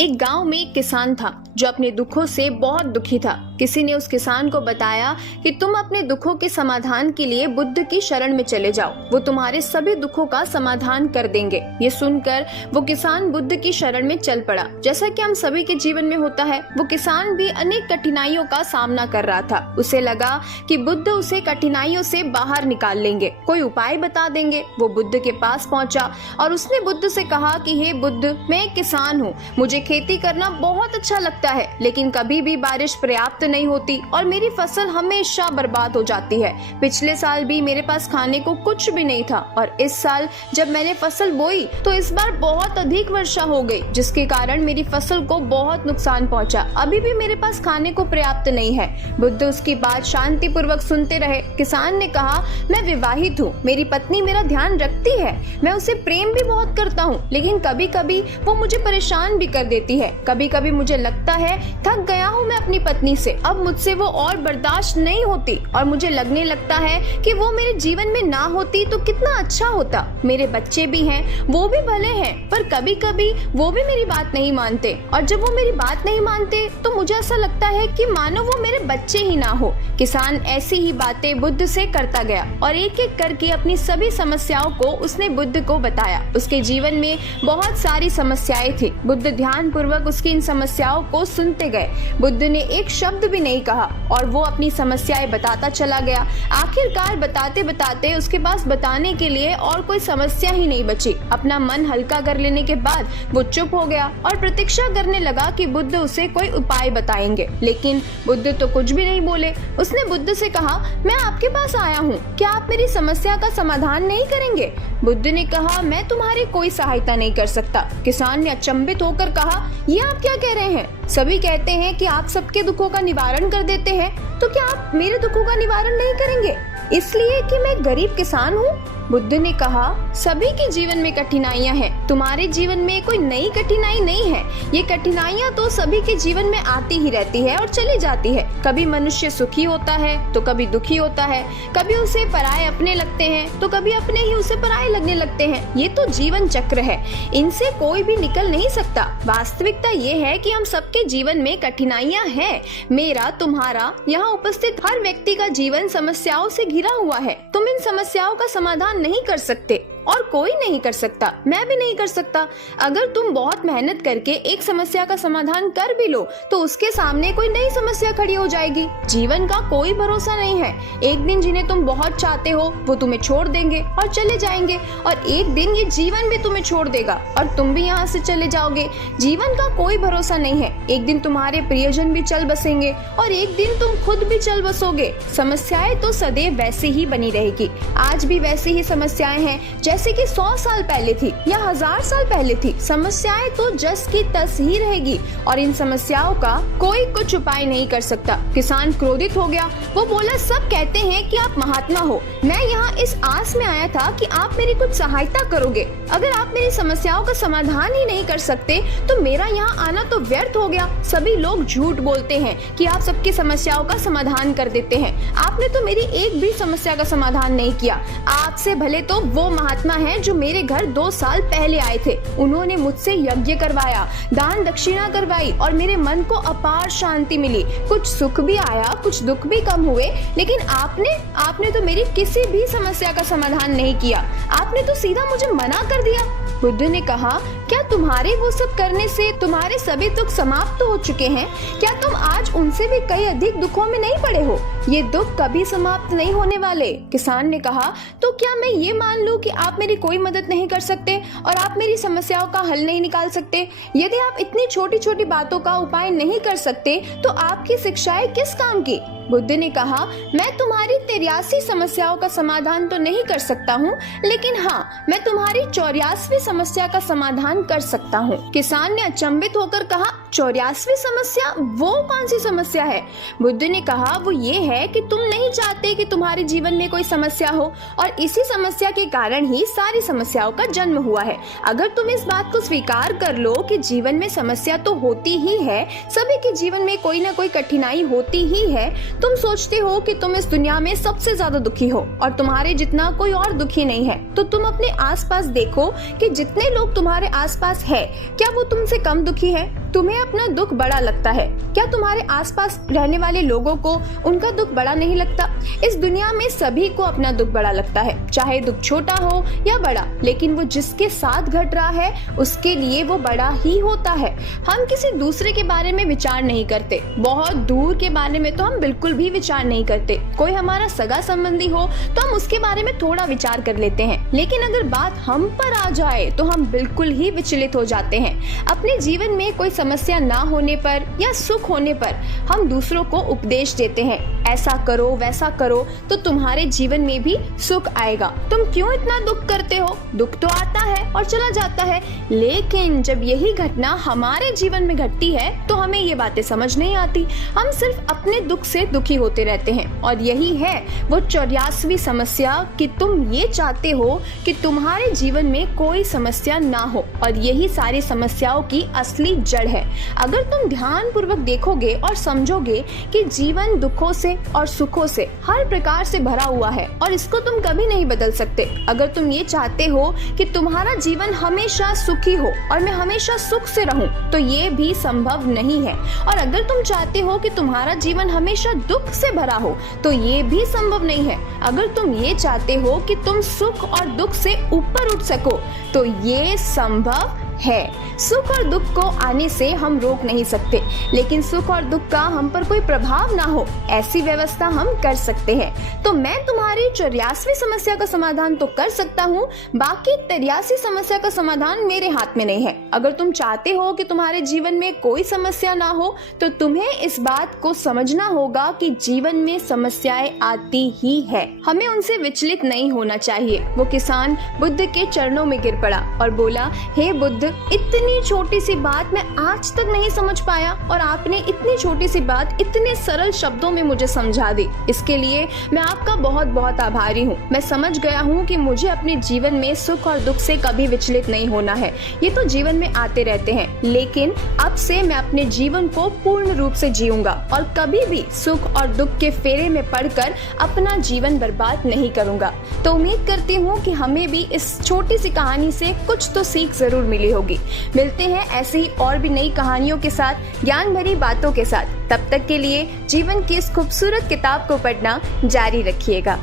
एक गांव में एक किसान था जो अपने दुखों से बहुत दुखी था। किसी ने उस किसान को बताया कि तुम अपने दुखों के समाधान के लिए बुद्ध की शरण में चले जाओ, वो तुम्हारे सभी दुखों का समाधान कर देंगे। ये सुनकर वो किसान बुद्ध की शरण में चल पड़ा। जैसा कि हम सभी के जीवन में होता है, वो किसान भी अनेक कठिनाइयों का सामना कर रहा था। उसे लगा कि बुद्ध उसे कठिनाइयों से बाहर निकाल लेंगे, कोई उपाय बता देंगे। वो बुद्ध के पास पहुंचा और उसने बुद्ध से कहा कि हे बुद्ध, मैं एक किसान हूँ, मुझे खेती करना बहुत अच्छा लगता है, लेकिन कभी भी बारिश पर्याप्त नहीं होती और मेरी फसल हमेशा बर्बाद हो जाती है। पिछले साल भी मेरे पास खाने को कुछ भी नहीं था और इस साल जब मैंने फसल बोई तो इस बार बहुत अधिक वर्षा हो गई, जिसके कारण मेरी फसल को बहुत नुकसान पहुंचा। अभी भी मेरे पास खाने को पर्याप्त नहीं है। बुद्ध उसकी बात शांति पूर्वक सुनते रहे। किसान ने कहा, मैं विवाहित हूँ, मेरी पत्नी मेरा ध्यान रखती है, मैं उसे प्रेम भी बहुत करता हूँ, लेकिन कभी कभी वो मुझे परेशान भी कर देती है। कभी कभी मुझे लगता है थक गया हूँ मैं अपनी पत्नी से, अब मुझसे वो और बर्दाश्त नहीं होती और मुझे लगने लगता है कि वो मेरे जीवन में ना होती तो कितना अच्छा होता। मेरे बच्चे भी हैं, वो भी भले हैं, पर कभी कभी वो भी मेरी बात नहीं मानते और जब वो मेरी बात नहीं मानते तो मुझे ऐसा लगता है कि मानो वो मेरे बच्चे ही ना हो। किसान ऐसी ही बातें बुद्ध से करता गया और एक एक करके अपनी सभी समस्याओं को उसने बुद्ध को बताया। उसके जीवन में बहुत सारी समस्याएं थी। बुद्ध ध्यान पूर्वक उसकी इन समस्याओं को सुनते गए। बुद्ध ने एक शब्द भी नहीं कहा और वो अपनी समस्याएं बताता चला गया। आखिरकार बताते बताते उसके पास बताने के लिए और कोई समस्या ही नहीं बची। अपना मन हल्का कर लेने के बाद वो चुप हो गया और प्रतीक्षा करने लगा कि बुद्ध उसे कोई उपाय बताएंगे, लेकिन बुद्ध तो कुछ भी नहीं बोले। उसने बुद्ध से कहा, मैं आपके पास आया हूँ, क्या आप मेरी समस्या का समाधान नहीं करेंगे? बुद्ध ने कहा, मैं तुम्हारी कोई सहायता नहीं कर सकता। किसान ने अचंभित होकर कहा, ये आप क्या कह रहे हैं? सभी कहते हैं कि आप सबके दुखों का निवारण कर देते हैं, तो क्या आप मेरे दुखों का निवारण नहीं करेंगे इसलिए कि मैं गरीब किसान हूँ? बुद्ध ने कहा, सभी के जीवन में कठिनाइयां हैं, तुम्हारे जीवन में कोई नई कठिनाई नहीं है। ये कठिनाइयां तो सभी के जीवन में आती ही रहती है और चली जाती है। कभी मनुष्य सुखी होता है तो कभी दुखी होता है, कभी उसे पराये अपने लगते हैं तो कभी अपने ही उसे पराये लगने लगते हैं। ये तो जीवन चक्र है, इनसे कोई भी निकल नहीं सकता। वास्तविकता ये है कि हम सबके जीवन में कठिनाइयां हैं। मेरा, तुम्हारा, यहाँ उपस्थित हर व्यक्ति का जीवन समस्याओं से घिरा हुआ है। तुम इन समस्याओं का समाधान नहीं कर सकते और कोई नहीं कर सकता, मैं भी नहीं कर सकता। अगर तुम बहुत मेहनत करके एक समस्या का समाधान कर भी लो तो उसके सामने कोई नई समस्या खड़ी हो जाएगी। जीवन का कोई भरोसा नहीं है। एक दिन जिन्हें तुम बहुत चाहते हो वो तुम्हें छोड़ देंगे और चले जाएंगे और एक दिन ये जीवन भी तुम्हें छोड़ देगा और तुम भी यहाँ से चले जाओगे। जीवन का कोई भरोसा नहीं है। एक दिन तुम्हारे प्रियजन भी चल बसेंगे और एक दिन तुम खुद भी चल बसोगे। समस्याएं तो सदैव वैसे ही बनी रहेगी। आज भी वैसी ही समस्याएं हैं जैसे कि 100 साल पहले थी या 1000 साल पहले थी। समस्याएं तो जस की तस ही रहेगी और इन समस्याओं का कोई कुछ उपाय नहीं कर सकता। किसान क्रोधित हो गया। वो बोला, सब कहते हैं कि आप महात्मा हो, मैं यहाँ इस आस में आया था कि आप मेरी कुछ सहायता करोगे। अगर आप मेरी समस्याओं का समाधान ही नहीं कर सकते तो मेरा यहाँ आना तो व्यर्थ हो गया। सभी लोग झूठ बोलते हैं कि आप सबकी समस्याओं का समाधान कर देते हैं। आपने तो मेरी एक भी समस्या का समाधान नहीं किया। आपसे भले तो वो महात्मा हैं जो मेरे घर 2 साल पहले आए थे। उन्होंने मुझसे यज्ञ करवाया, दान दक्षिणा करवाई और मेरे मन को अपार शांति मिली। कुछ सुख भी आया, कुछ दुख भी कम हुए, लेकिन आपने तो मेरी किसी भी समस्या का समाधान नहीं किया। आपने तो सीधा मुझे मना कर दिया। बुद्ध ने कहा, क्या तुम्हारे वो सब करने से तुम्हारे सभी दुख समाप्त हो चुके हैं? क्या तुम आज उनसे भी कई अधिक दुखों में नहीं पड़े हो? ये दुख कभी समाप्त नहीं होने वाले। किसान ने कहा, तो क्या मैं ये मान लूं कि आप मेरी कोई मदद नहीं कर सकते और आप मेरी समस्याओं का हल नहीं निकाल सकते? यदि आप इतनी छोटी छोटी बातों का उपाय नहीं कर सकते तो आपकी शिक्षाएं किस काम की? बुद्ध ने कहा, मैं तुम्हारी 83 समस्याओं का समाधान तो नहीं कर सकता हूँ, लेकिन हाँ, मैं तुम्हारी 84वीं समस्या का समाधान कर सकता हूँ। किसान ने अचंभित होकर कहा, 84वीं समस्या? वो कौन सी समस्या है? बुद्ध ने कहा, वो ये है कि तुम नहीं चाहते कि तुम्हारे जीवन में कोई समस्या हो और इसी समस्या के कारण ही सारी समस्याओं का जन्म हुआ है। अगर तुम इस बात को स्वीकार कर लो कि जीवन में समस्या तो होती ही है, सभी के जीवन में कोई ना कोई कठिनाई होती ही है, तुम सोचते हो कि तुम इस दुनिया में सबसे ज्यादा दुखी हो और तुम्हारे जितना कोई और दुखी नहीं है, तो तुम अपने आसपास देखो कि जितने लोग तुम्हारे आसपास है, क्या वो तुमसे कम दुखी है? तुम्हें अपना दुख बड़ा लगता है, क्या तुम्हारे आसपास रहने वाले लोगों को उनका दुख बड़ा नहीं लगता? इस दुनिया में सभी को अपना दुख बड़ा लगता है, चाहे दुख छोटा हो या बड़ा, लेकिन वो जिसके साथ घट रहा है उसके लिए वो बड़ा ही होता है। हम किसी दूसरे के बारे में विचार नहीं करते, बहुत दूर के बारे में तो हम बिल्कुल भी विचार नहीं करते। कोई हमारा सगा संबंधी हो तो हम उसके बारे में थोड़ा विचार कर लेते हैं, लेकिन अगर बात हम पर आ जाए तो हम बिल्कुल ही विचलित हो जाते हैं। अपने जीवन में कोई समस्या ना होने पर या सुख होने पर हम दूसरों को उपदेश देते हैं, ऐसा करो वैसा करो तो तुम्हारे जीवन में भी सुख आएगा। तुम क्यों इतना दुख करते हो? दुख तो आता है और चला जाता है, लेकिन जब यही घटना हमारे जीवन में घटती है तो हमें ये बातें समझ नहीं आती। हम सिर्फ अपने दुख से दुखी होते रहते हैं और यही है वो 84वीं समस्या कि तुम ये चाहते हो कि तुम्हारे जीवन में कोई समस्या ना हो, और यही सारी समस्याओं की असली जड़ है। अगर तुम ध्यान पूर्वक देखोगे और समझोगे कि जीवन दुखों से और सुखों से हर प्रकार से भरा हुआ है और इसको तुम कभी नहीं बदल सकते। अगर तुम ये चाहते हो कि तुम्हारा जीवन हमेशा सुखी हो और मैं हमेशा सुख से रहूं, तो ये भी संभव नहीं है। और अगर तुम चाहते हो कि तुम्हारा जीवन हमेशा दुख से भरा हो, तो ये भी संभव नहीं है। अगर तुम ये चाहते हो कि तुम सुख और दुख से ऊपर उठ सको, तो ये संभव है। सुख और दुख को आने से हम रोक नहीं सकते, लेकिन सुख और दुख का हम पर कोई प्रभाव ना हो, ऐसी व्यवस्था हम कर सकते हैं। तो मैं तुम्हारी 84वीं समस्या का समाधान तो कर सकता हूँ, बाकी 83 समस्या का समाधान मेरे हाथ में नहीं है। अगर तुम चाहते हो कि तुम्हारे जीवन में कोई समस्या ना हो, तो तुम्हें इस बात को समझना होगा कि जीवन में समस्याएं आती ही है, हमें उनसे विचलित नहीं होना चाहिए। वो किसान बुद्ध के चरणों में गिर पड़ा और बोला, हे बुद्ध, इतनी छोटी सी बात मैं आज तक नहीं समझ पाया और आपने इतनी छोटी सी बात इतने सरल शब्दों में मुझे समझा दी। इसके लिए मैं आपका बहुत बहुत आभारी हूँ। मैं समझ गया हूँ कि मुझे अपने जीवन में सुख और दुख से कभी विचलित नहीं होना है। ये तो जीवन में आते रहते हैं, लेकिन अब से मैं अपने जीवन को पूर्ण रूप से जीऊंगा और कभी भी सुख और दुख के फेरे में पड़कर अपना जीवन बर्बाद नहीं करूंगा। तो उम्मीद करती हूँ कि हमें भी इस छोटी सी कहानी से कुछ तो सीख जरूर मिली होगी। मिलते हैं ऐसे ही और भी नई कहानियों के साथ, ज्ञान भरी बातों के साथ। तब तक के लिए जीवन की इस खूबसूरत किताब को पढ़ना जारी रखिएगा।